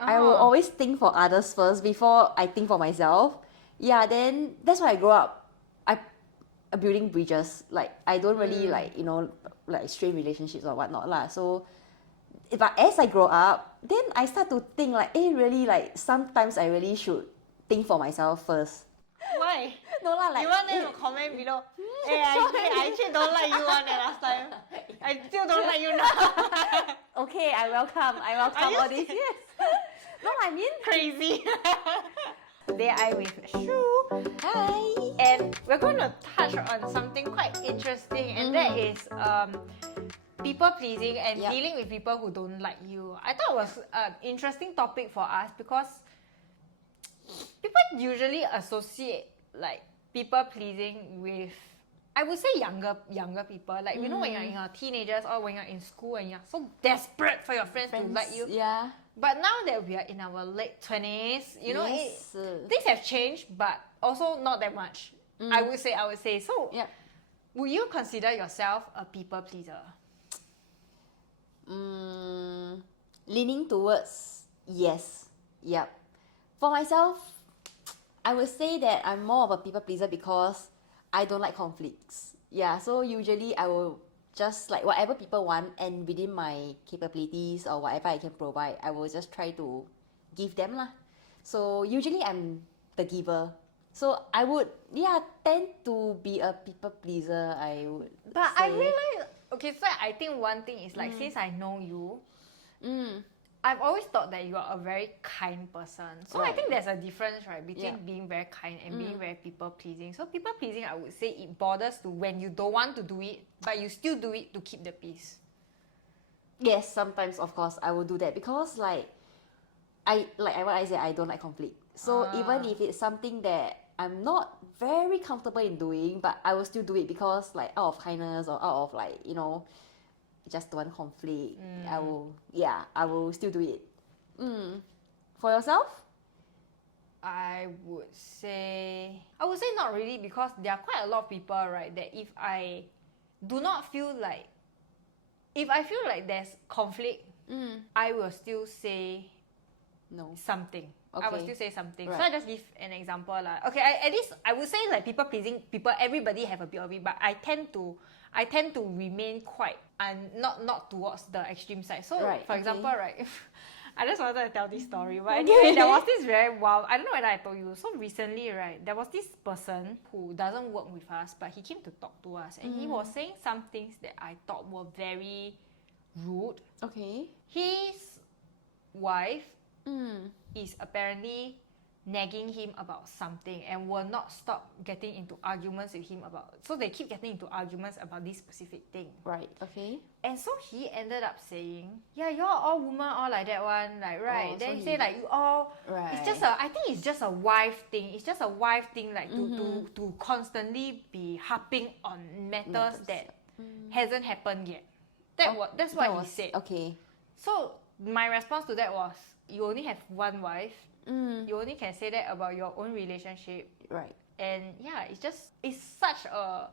like I will always think for others first before I think for myself. Yeah, then that's why I grew up. I building bridges. Like I don't really like, like strain relationships or whatnot lah. So but as I grow up, then I start to think like, really like sometimes I really should think for myself first. Why? No lah, like you want them to comment below. Hey, I actually don't like you one last time. I still don't like you now. Okay, I welcome all this. Yes. No, I mean crazy. Today I'm with Shu. hi. And we're going to touch on something quite interesting, and that is people pleasing and dealing with people who don't like you. I thought it was an interesting topic for us because people usually associate like people pleasing with, I would say, younger people. Like you know, when you're in your teenagers or when you're in school and you're so desperate for your friends to like you. Yeah. But now that we are in our late 20s, you know, Yes. things have changed, but also not that much. I would say. So, would you consider yourself a people pleaser? Leaning towards yes. Yep. For myself, I would say that I'm more of a people pleaser because I don't like conflicts. Yeah, so usually I will just like whatever people want, and within my capabilities or whatever I can provide, I will just try to give them lah. So usually I'm the giver. So I would tend to be a people pleaser, I would But say. I realize, okay, so I think one thing is like, since I know you, I've always thought that you are a very kind person. So I think there's a difference, right, between being very kind and being very people pleasing. So people pleasing, I would say it borders to when you don't want to do it, but you still do it to keep the peace. Yes, sometimes of course I will do that because like what I said, I don't like conflict. So even if it's something that I'm not very comfortable in doing, but I will still do it because like out of kindness or out of like, just don't want conflict. I will still do it. For yourself? I would say not really, because there are quite a lot of people, right, that if I feel like there's conflict, I will still say something. Okay. I will still say something. Right. So I just give an example lah. Okay, at least I would say like people pleasing, everybody have a bit of it, but I tend to remain quite not towards the extreme side. So for example, right, I just wanted to tell this story. But anyway, there was this very wild, I don't know whether I told you. So recently, right, there was this person who doesn't work with us, but he came to talk to us, and he was saying some things that I thought were very rude. Okay. His wife is apparently nagging him about something and will not stop getting into arguments with him about. So they keep getting into arguments about this specific thing. Right, okay. And so he ended up saying, yeah, you're all women all like that one, like, right. Oh, then so he say like, you all, right. it's just I think it's just a wife thing. It's just a wife thing, like to constantly be harping on matters that hasn't happened yet. That's what he said. Okay. So my response to that was, you only have one wife. You only can say that about your own relationship. Right. And it's such a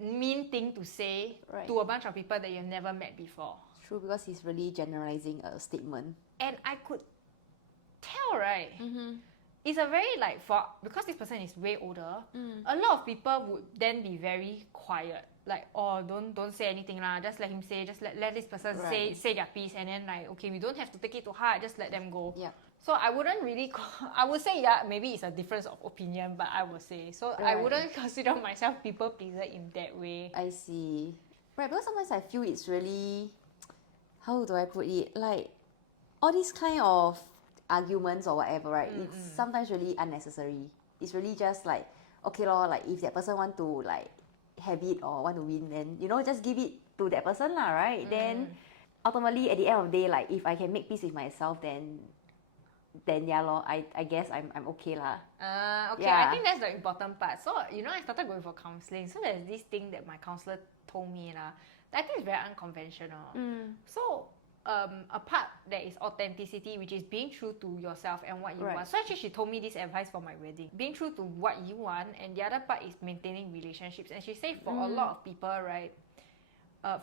mean thing to say to a bunch of people that you've never met before. True, because he's really generalizing a statement. And I could tell, right? It's a very because this person is way older, a lot of people would then be very quiet. Like, oh, don't say anything lah. Just let him say. Just let this person say their piece, and then like, okay, we don't have to take it to heart. Just let them go. Yeah. So I wouldn't really. I would say maybe it's a difference of opinion, but I would say so. I wouldn't consider myself people pleaser in that way. I see. Right, because sometimes I feel it's really, how do I put it? Like, all these kind of arguments or whatever, right? It's sometimes really unnecessary. It's really just like, okay lor, like if that person want to like have it or want to win, then just give it to that person lah, right? Then ultimately at the end of the day, like if I can make peace with myself, then yeah lor, I guess I'm okay lah. Okay, yeah. I think that's the important part. So I started going for counselling. So there's this thing that my counsellor told me lah, that I think is very unconventional. So a part that is authenticity, which is being true to yourself and what you want. So actually she told me this advice for my wedding, being true to what you want, and the other part is maintaining relationships. And she said for a lot of people, right,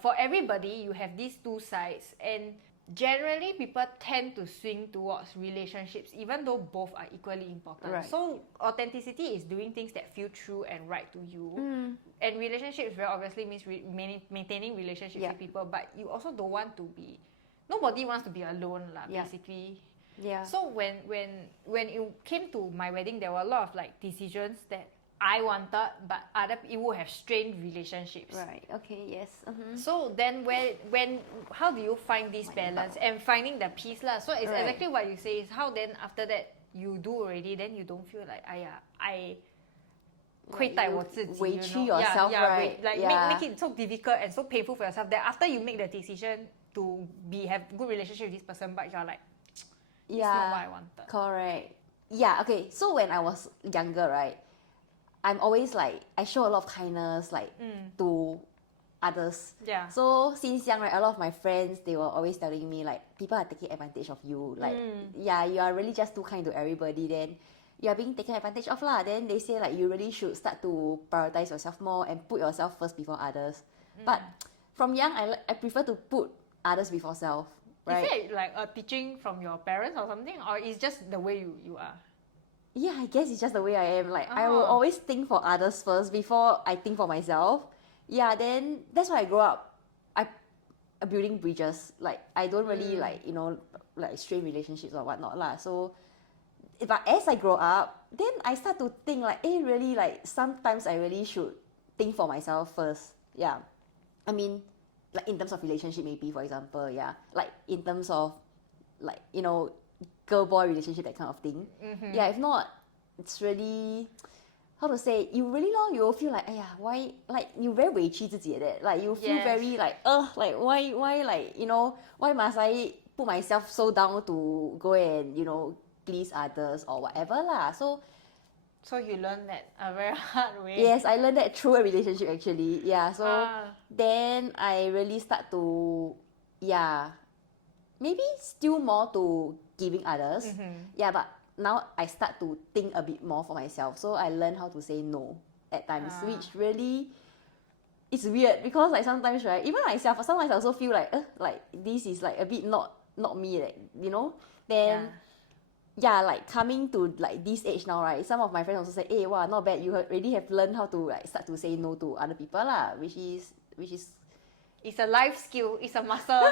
for everybody you have these two sides, and generally people tend to swing towards relationships even though both are equally important. Right. So authenticity is doing things that feel true and right to you. And relationships very obviously means maintaining relationships with people, but you also don't want to be, nobody wants to be alone lah, basically. Yeah. So when it came to my wedding, there were a lot of like decisions that I wanted, but it would have strained relationships. Right. Okay. Yes. So then, how do you find this balance and finding the peace lah? So it's exactly what you say. Is how then after that you do already, then you don't feel like I 亏待我自己, 委屈 you know? yourself, right? Like make it so difficult and so painful for yourself that after you make the decision to have good relationship with this person, but you're like, it's not what I wanted. Correct. Yeah. Okay. So when I was younger, right, I'm always like, I show a lot of kindness, like to others. Yeah. So since young, right, a lot of my friends, they were always telling me like, people are taking advantage of you. Like, yeah, you are really just too kind to everybody. Then you are being taken advantage of lah. Then they say like, you really should start to prioritize yourself more and put yourself first before others. But from young, I prefer to put others before self. Right? Is it like a teaching from your parents or something, or is just the way you are? Yeah, I guess it's just the way I am. Like, I will always think for others first before I think for myself. Yeah, then that's why I grew up. I building bridges. Like, I don't really like, you know, like strain relationships or whatnot lah. So, but as I grow up, then I start to think like, really, like sometimes I really should think for myself first. Yeah, I mean, like in terms of relationship, maybe for example, yeah, like in terms of like, you know, girl-boy relationship, that kind of thing. Yeah, if not, it's really, how to say, you really long, you will feel like, why, like, you very 委屈自己 that, like, you feel very like, like, why, like, you know, why must I put myself so down to go and, you know, please others or whatever lah. So you learned that a very hard way. Yes, I learned that through a relationship actually. Yeah, so then I really start to, maybe still more to giving others. Yeah, but now I start to think a bit more for myself. So I learn how to say no at times, which really is weird because like sometimes, right, even myself, sometimes I also feel like this is like a bit not me, like, you know. Then like coming to like this age now, right, some of my friends also say, hey, wow, not bad, you already have learned how to like start to say no to other people lah, which is it's a life skill, it's a muscle.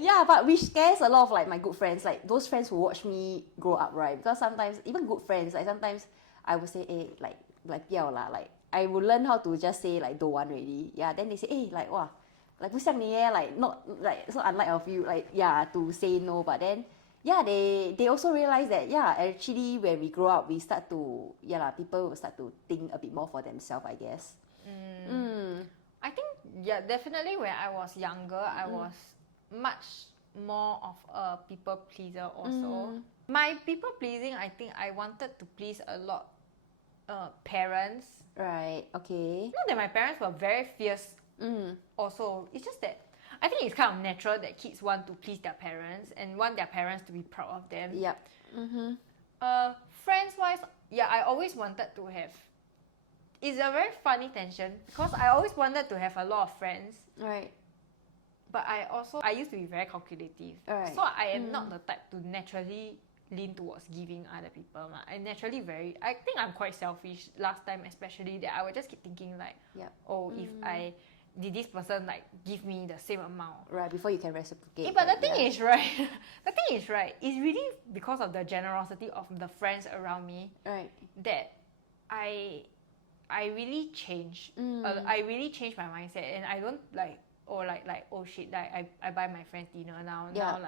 Yeah, but which scares a lot of like my good friends, like those friends who watch me grow up, right? Because sometimes even good friends, like sometimes I would say, hey, like 不要啦, like I would learn how to just say like don't want already. Yeah, then they say, hey, like wow, like 不像你耶, like not like so unlike of you, like to say no. But then they also realize that actually when we grow up, we start to people will start to think a bit more for themselves, I guess. I think definitely when I was younger, I was much more of a people pleaser also. My people pleasing, I think I wanted to please a lot parents. Right, okay. Not that my parents were very fierce also. It's just that I think it's kind of natural that kids want to please their parents and want their parents to be proud of them. Yep. Friends-wise, I always wanted to have... It's a very funny tension because I always wanted to have a lot of friends. Right. But I used to be very calculative. Right. So I am not the type to naturally lean towards giving other people. I think I'm quite selfish last time, especially, that I would just keep thinking like, if I did this person like give me the same amount. Right, before you can reciprocate. But the thing is, right, it's really because of the generosity of the friends around me, right, that I really changed. I really changed my mindset, and I don't like, oh shit, like I buy my friends dinner now. Now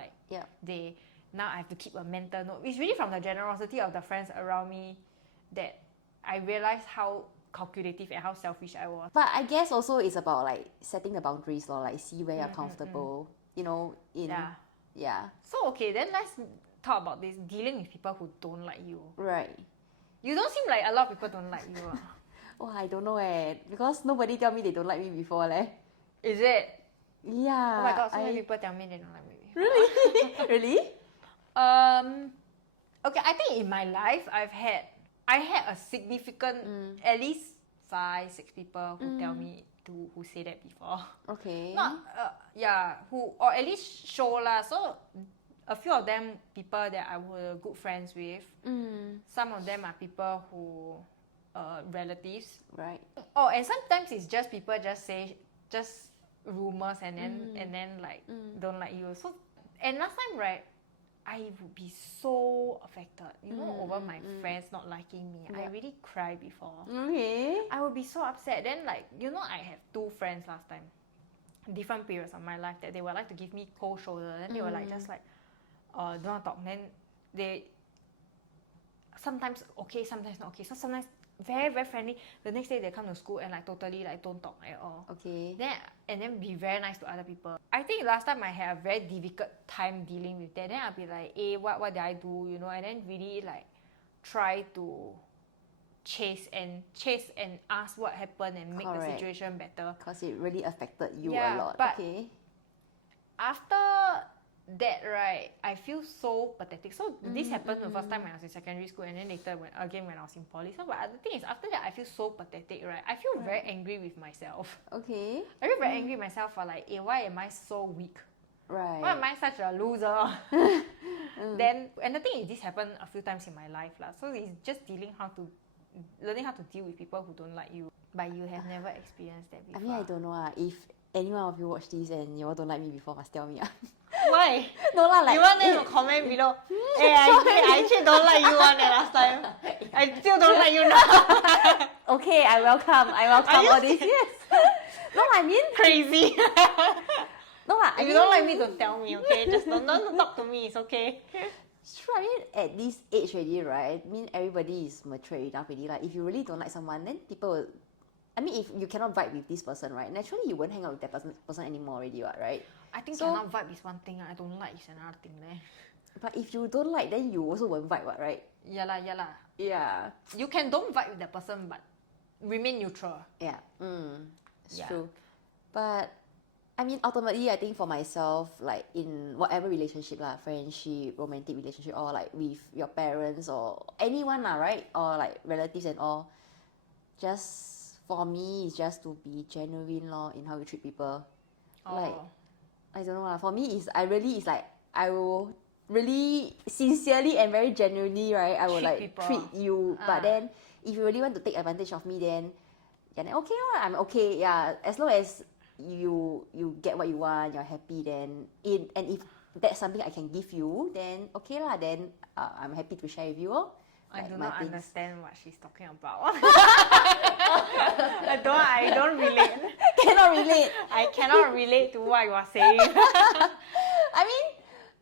now I have to keep a mental note. It's really from the generosity of the friends around me that I realized how calculative and how selfish I was. But I guess also it's about like setting the boundaries or like see where you're comfortable, you know, So okay, then let's talk about this, dealing with people who don't like you. Right. You don't seem like a lot of people don't like you. Oh, I don't know because nobody tell me they don't like me before Is it? Yeah. Oh my god, so many people tell me they don't like me. Really? Really? Okay, I think in my life I had a significant at least 5-6 people who tell me who say that before. Okay. Not who, or at least show lah. So a few of them people that I were good friends with. Some of them are people who relatives. Right. Oh, and sometimes it's just people just say just rumors and then like don't like you. So and last time, right, I would be so affected, over my friends not liking me. I really cry before. Okay. I would be so upset. Then like, I have 2 friends last time, different periods of my life, that they would like to give me cold shoulder. Then they were like just like, don't want to talk. Then they sometimes okay, sometimes not okay. So sometimes very, very friendly. The next day they come to school and like totally like don't talk at all. Okay. Then be very nice to other people. I think last time I had a very difficult time dealing with that. Then I'll be like, what did I do? And then really like try to chase and ask what happened and make the situation better. Because it really affected you a lot. But okay. After that, right, I feel so pathetic. So this happened the first time when I was in secondary school, and then later when I was in poly. So but the thing is, after that I feel so pathetic, right? I feel very angry with myself. Okay. I feel very angry with myself for like, why am I so weak? Right. Why am I such a loser? Then, and the thing is, this happened a few times in my life lah. So it's just learning how to deal with people who don't like you. But you have never experienced that before. I mean, I don't know if anyone of you watch this and you all don't like me before, must tell me. Why? No lah, like you want them to comment below. I actually don't like you one last time. I still don't like you now. Okay, I welcome all this. Yes. No, I mean crazy. No lah. If you don't like me, don't tell me. Okay, just don't talk to me. It's okay. It's true. I mean, at this age already, right? I mean, everybody is mature enough already. Like, if you really don't like someone, then people will. I mean, if you cannot vibe with this person, right? Naturally, you won't hang out with that person anymore already, right? I think cannot vibe is one thing. I don't like is another thing. But if you don't like, then you also won't vibe, right? Yeah lah. Yeah. You can don't vibe with that person, but remain neutral. Yeah. It's true. But I mean, ultimately, I think for myself, like in whatever relationship lah, friendship, romantic relationship, or like with your parents or anyone lah, right? Or like relatives and all, just for me, it's just to be genuine lor in how you treat people. Like, I don't know lah. For me, it's like I will really sincerely and very genuinely, right? I will treat you. But then, if you really want to take advantage of me, then okay, I'm okay. Yeah, as long as you get what you want, you're happy, then and if that's something I can give you, then okay lah, then I'm happy to share with you. I do not understand what she's talking about. I don't relate. Cannot relate. I cannot relate to what you are saying. I mean,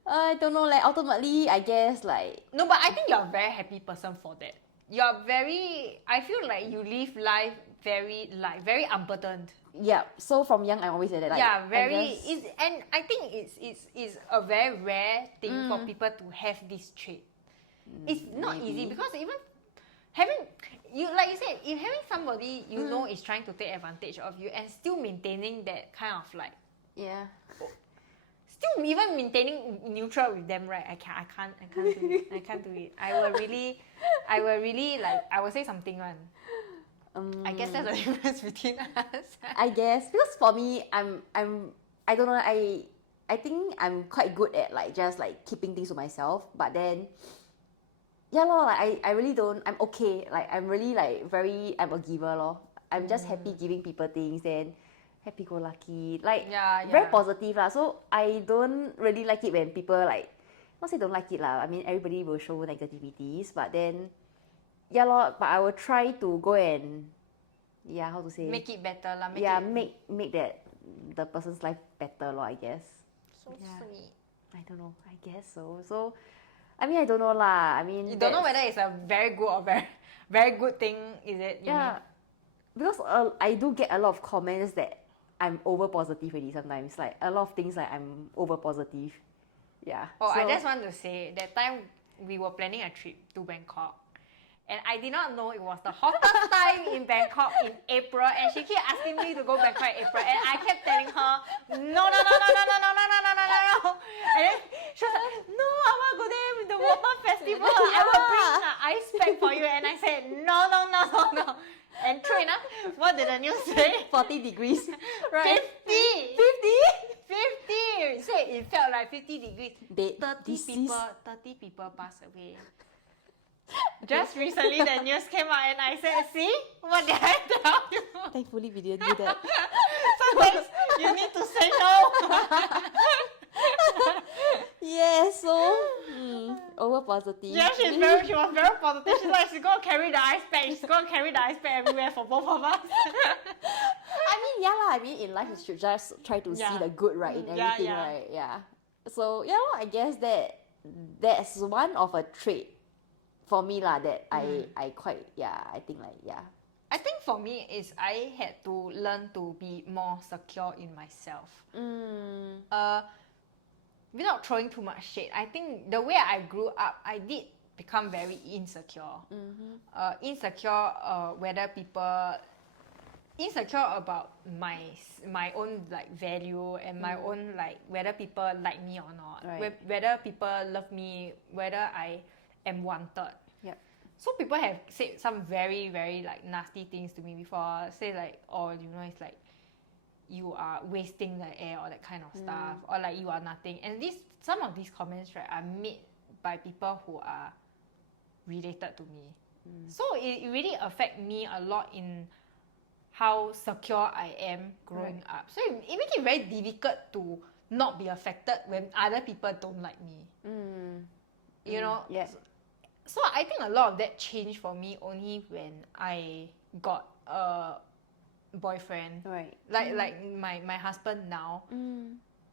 I don't know, like ultimately I guess like no, but I think you're a very happy person for that. I feel like you live life very unburdened. Yeah, so from young I always say that. Like, and I think it's a very rare thing for people to have this trait. It's not easy because even having like you said, if having somebody you know is trying to take advantage of you and still maintaining that kind of like still even maintaining neutral with them, right? I can't do it. I will really like I will say something one. I guess that's the difference between us. I guess because for me, I don't know. I think I'm quite good at like just like keeping things to myself. But then, like I really don't. I'm okay. Like I'm really like I'm a giver lor. I'm just happy giving people things. Then happy go lucky. Like very positive lah. So I don't really like it when people like not say don't like it lah. I mean everybody will show negativities, but then. But I will try to go and how to say make it better lah. Make that the person's life better lor, I guess. So sweet. I don't know. I guess so. So I mean I don't know lah. I mean you don't know whether it's a very good or very very good thing, is it? Because I do get a lot of comments that I'm over positive already sometimes. Like a lot of things like I'm over positive. Yeah. Oh, so, I just want to say that time we were planning a trip to Bangkok. And I did not know it was the hottest time in Bangkok in April. And she kept asking me to go Bangkok in April. And I kept telling her, no. And then she was like, no, I want to go there with the water festival. I will bring an ice pack for you. And I said, no. And true enough, what did the news say? 40 degrees. Right. 50! 50? 50! So it felt like 50 degrees. Dead. 30 people passed away. Just recently the news came out and I said, see? What did I tell you? Thankfully we didn't do that. Sometimes you need to say no. Yeah, so over positive. Yeah, she was very positive. She's like, she's gonna carry the ice pack. She's gonna carry the ice pack everywhere for both of us. I mean, yeah lah. I mean, in life you should just try to see the good, right, in everything, right? Yeah. So yeah, I guess that's one of a trait for me lah that I quite I think I think for me is I had to learn to be more secure in myself. Without throwing too much shade, I think the way I grew up, I did become very insecure. Insecure insecure about my own like value and my own like whether people like me or not, whether people love me, whether I am wanted. Yep. So people have said some very, very like nasty things to me before. Say like, oh, you know, it's like you are wasting the air or that kind of stuff, or like you are nothing. And some of these comments, right, are made by people who are related to me. So it really affects me a lot in how secure I am growing up. So it makes it very difficult to not be affected when other people don't like me. You know? Yeah. So I think a lot of that changed for me only when I got a boyfriend. Right. Like my husband now.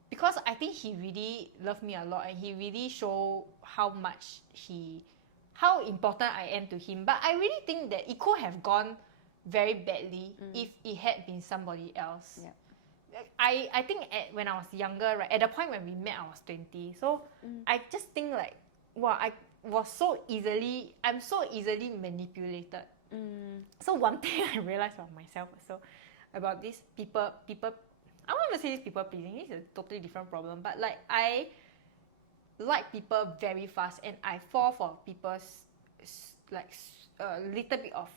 Because I think he really loved me a lot and he really showed how important I am to him. But I really think that it could have gone very badly if it had been somebody else. Yeah. I think when I was younger, right, at the point when we met, I was 20. So I just think like, wow, I'm so easily manipulated. So one thing I realized about myself also, about this people, I won't even say this people pleasing, this is a totally different problem, but like I like people very fast and I fall for people's like a little bit of,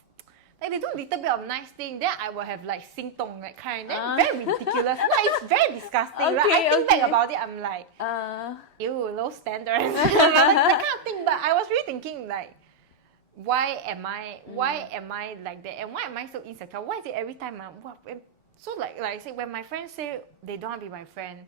like they do a little bit of nice thing, then I will have like sing tong that kind, then very ridiculous. Like it's very disgusting. Okay, right? I think back about it, I'm like, ew, low standards. Like, that kind of thing. But I was really thinking like, why am I like that? And why am I so insecure? Why is it every time so like I say, when my friends say they don't want to be my friend,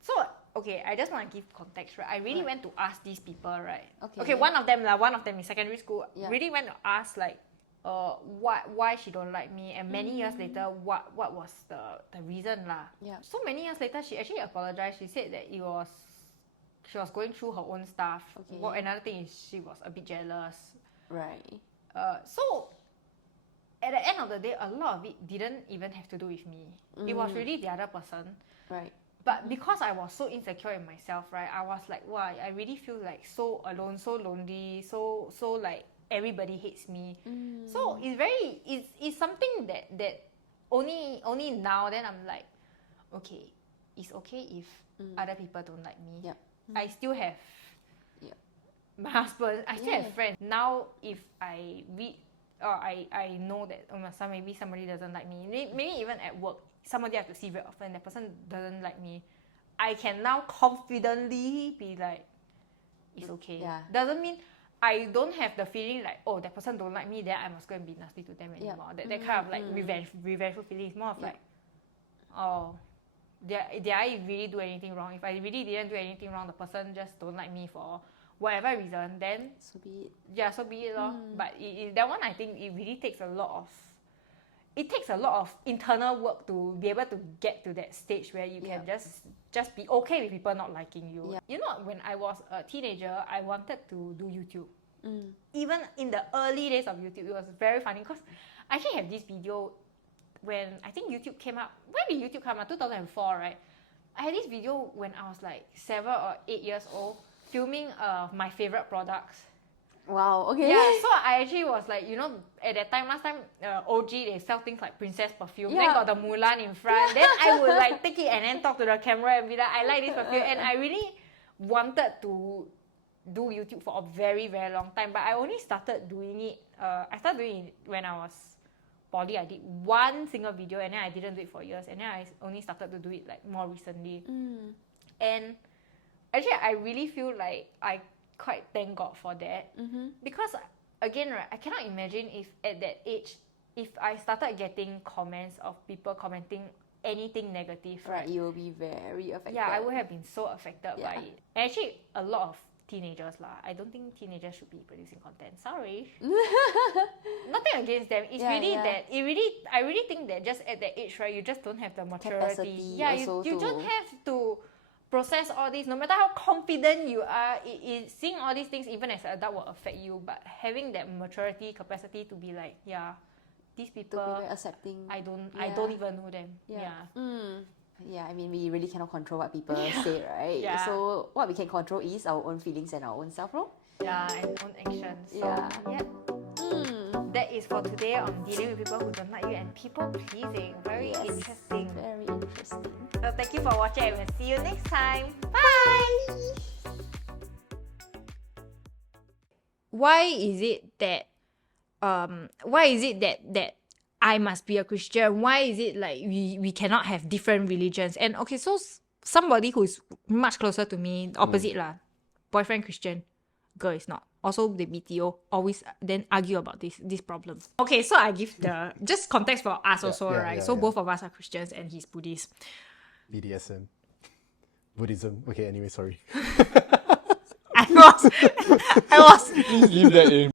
so okay, I just want to give context, right? I really went to ask these people, right? Okay, one of them in secondary school, really went to ask like, why she don't like me, and many years later, what was the reason lah? Yeah. So many years later, she actually apologized. She said that she was going through her own stuff. Okay. Well, another thing is she was a bit jealous. Right. So at the end of the day, a lot of it didn't even have to do with me. It was really the other person. Right. But because I was so insecure in myself, right, I was like, wow, I really feel like so alone, so lonely, so like everybody hates me. So it's something that only now then I'm like, okay, it's okay if other people don't like me. Yep. I still have my husband, I still have friends. Now if I read or I know that maybe somebody doesn't like me, maybe even at work, somebody I have to see very often, that person doesn't like me, I can now confidently be like, it's okay. Yeah. Doesn't mean I don't have the feeling like, oh, that person don't like me, then I must go and be nasty to them anymore. That kind of like revengeful feeling is more of like, oh, did I really do anything wrong? If I really didn't do anything wrong, the person just don't like me for whatever reason, then so be it. Yeah, so be it lor. But that one, I think it really takes a lot of internal work to be able to get to that stage where you can just be okay with people not liking you. Yeah. You know, when I was a teenager, I wanted to do YouTube. Even in the early days of YouTube, it was very funny because I actually have this video when I think YouTube came up. When did YouTube come out? 2004, right? I had this video when I was like 7 or 8 years old, filming my favorite products. Wow, okay. Yeah, so I actually was like, you know, at that time, last time, OG, they sell things like Princess perfume. Then got the Mulan in front. Then I would like take it and then talk to the camera and be like, I like this perfume. And I really wanted to do YouTube for a very, very long time. But I only started doing it, when I was poly, I did one single video and then I didn't do it for years, and then I only started to do it like more recently. And actually, I really feel like I quite thank God for that, because again, right, I cannot imagine if at that age, if I started getting comments of people commenting anything negative, right? You will be very affected. Yeah, I would have been so affected by it. And actually, a lot of teenagers lah. I don't think teenagers should be producing content. Sorry. Nothing against them. It's really that I really think that just at that age, right, you just don't have the maturity. You don't have to process all this. No matter how confident you are, seeing all these things even as an adult will affect you. But having that maturity, capacity to be like, these people, to be very accepting. I don't even know them. Yeah, I mean, we really cannot control what people say, right? Yeah. So what we can control is our own feelings and our own self-love. Yeah, and own actions. So, that is for today on dealing with people who don't like you and people pleasing. Very interesting. Very interesting. So thank you for watching and we'll see you next time. Bye! Why is it that I must be a Christian? Why is it like we cannot have different religions? And okay, so somebody who is much closer to me, opposite lah, boyfriend Christian, girl is not. Also the BTO always then argue about this problem. Okay, so I give the just context for us right? So both of us are Christians and he's Buddhist. BDSM. Buddhism. Okay, anyway, sorry. I was Please leave that in.